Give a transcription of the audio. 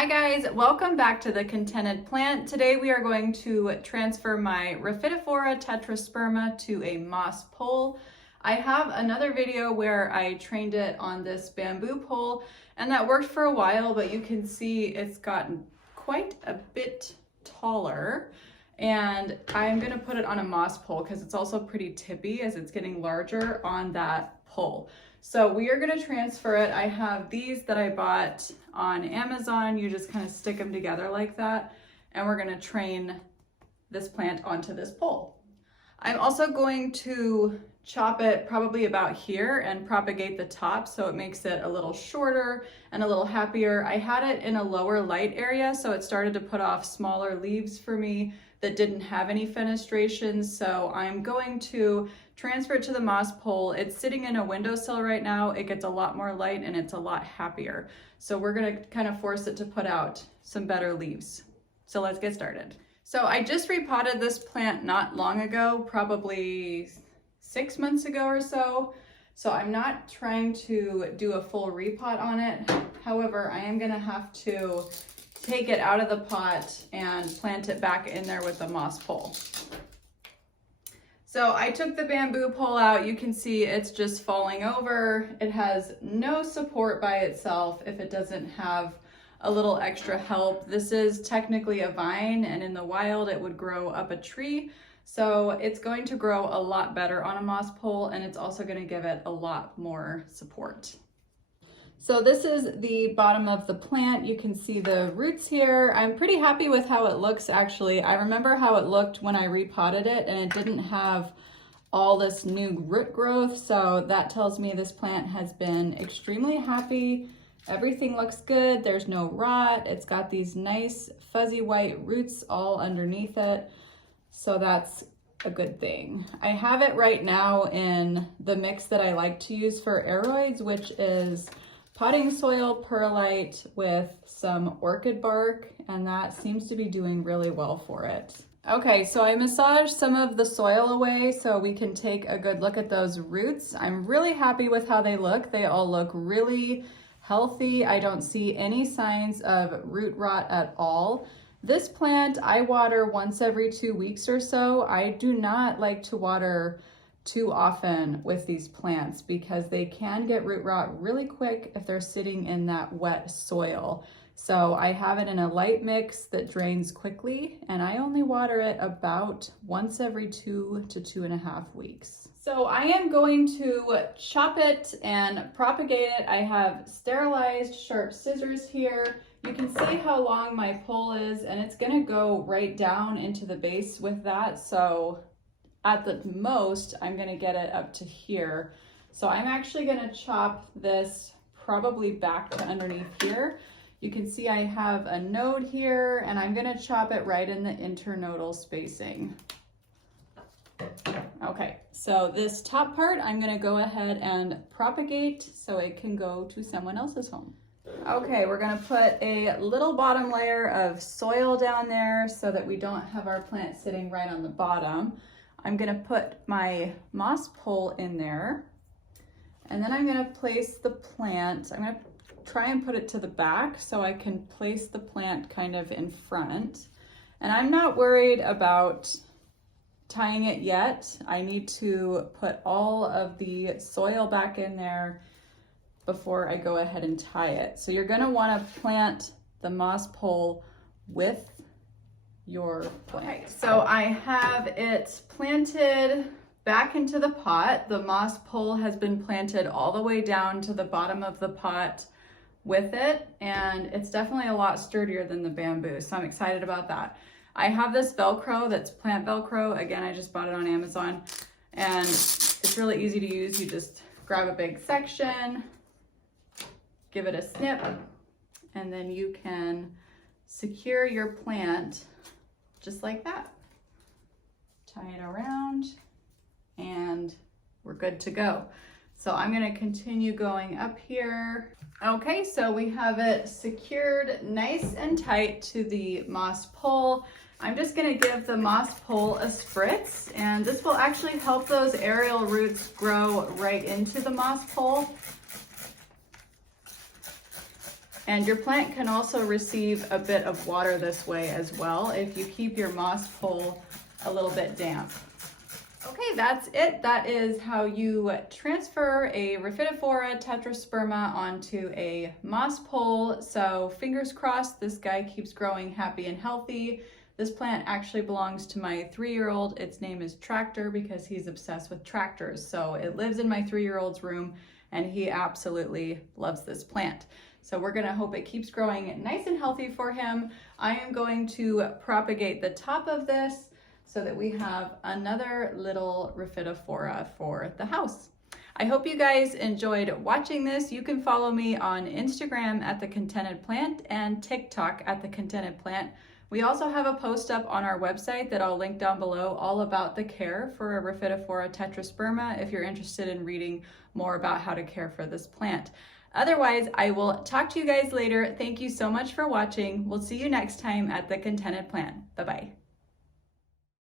Hi guys, welcome back to the Contented Plant. Today we are going to transfer my Raphidophora Tetrasperma to a moss pole. I have another video where I trained it on this bamboo pole and that worked for a while, but you can see it's gotten quite a bit taller. And I'm gonna put it on a moss pole because it's also pretty tippy as it's getting larger on that pole. So we are gonna transfer it. I have these that I bought on Amazon. You just kind of stick them together like that. And we're gonna train this plant onto this pole. I'm also going to chop it probably about here and propagate the top so it makes it a little shorter and a little happier. I had it in a lower light area, so it started to put off smaller leaves for me that didn't have any fenestrations. So I'm going to transfer it to the moss pole. It's sitting in a windowsill right now. It gets a lot more light and it's a lot happier. So we're gonna kind of force it to put out some better leaves. So let's get started. So I just repotted this plant not long ago, probably 6 months ago or so. So I'm not trying to do a full repot on it. However, I am gonna have to take it out of the pot and plant it back in there with the moss pole. So I took the bamboo pole out. You can see it's just falling over. It has no support by itself if it doesn't have a little extra help. This is technically a vine, and in the wild it would grow up a tree. So it's going to grow a lot better on a moss pole, and it's also going to give it a lot more support. So this is the bottom of the plant. You can see the roots here. I'm pretty happy with how it looks actually. I remember how it looked when I repotted it and it didn't have all this new root growth. So that tells me this plant has been extremely happy. Everything looks good. There's no rot. It's got these nice fuzzy white roots all underneath it. So that's a good thing. I have it right now in the mix that I like to use for aeroids, which is potting soil, perlite with some orchid bark, and that seems to be doing really well for it. Okay, so I massaged some of the soil away so we can take a good look at those roots. I'm really happy with how they look. They all look really healthy. I don't see any signs of root rot at all. This plant I water once every 2 weeks or so. I do not like to water too often with these plants because they can get root rot really quick if they're sitting in that wet soil. So I have it in a light mix that drains quickly, and I only water it about once every 2 to 2.5 weeks. So I am going to chop it and propagate it. I have sterilized sharp scissors here. You can see how long my pole is, and it's gonna go right down into the base with that. So at the most, I'm gonna get it up to here. So I'm actually gonna chop this probably back to underneath here. You can see I have a node here, and I'm gonna chop it right in the internodal spacing. Okay, so this top part, I'm gonna go ahead and propagate so it can go to someone else's home. Okay, we're gonna put a little bottom layer of soil down there so that we don't have our plant sitting right on the bottom. I'm gonna put my moss pole in there, and then I'm gonna place the plant. I'm gonna try and put it to the back so I can place the plant kind of in front. And I'm not worried about tying it yet. I need to put all of the soil back in there before I go ahead and tie it. So you're gonna wanna plant the moss pole with your plant. Okay, so I have it planted back into the pot. The moss pole has been planted all the way down to the bottom of the pot with it, and it's definitely a lot sturdier than the bamboo, so I'm excited about that. I have this Velcro that's plant Velcro. Again, I just bought it on Amazon, and it's really easy to use. You just grab a big section, give it a snip, and then you can secure your plant just like that. Tie it around, and we're good to go. So I'm gonna continue going up here. Okay, so we have it secured nice and tight to the moss pole. I'm just gonna give the moss pole a spritz, and this will actually help those aerial roots grow right into the moss pole. And your plant can also receive a bit of water this way as well if you keep your moss pole a little bit damp. Okay, that's it. That is how you transfer a Raphidophora Tetrasperma onto a moss pole. So fingers crossed this guy keeps growing happy and healthy. This plant actually belongs to my 3-year-old. Its name is Tractor because he's obsessed with tractors. So it lives in my 3-year-old's room and he absolutely loves this plant. So we're gonna hope it keeps growing nice and healthy for him. I am going to propagate the top of this so that we have another little Raphidophora for the house. I hope you guys enjoyed watching this. You can follow me on Instagram at The Contented Plant and TikTok at The Contented Plant. We also have a post up on our website that I'll link down below all about the care for a Raphidophora Tetrasperma if you're interested in reading more about how to care for this plant. Otherwise, I will talk to you guys later. Thank you so much for watching. We'll see you next time at The Contented Plant. Bye-bye.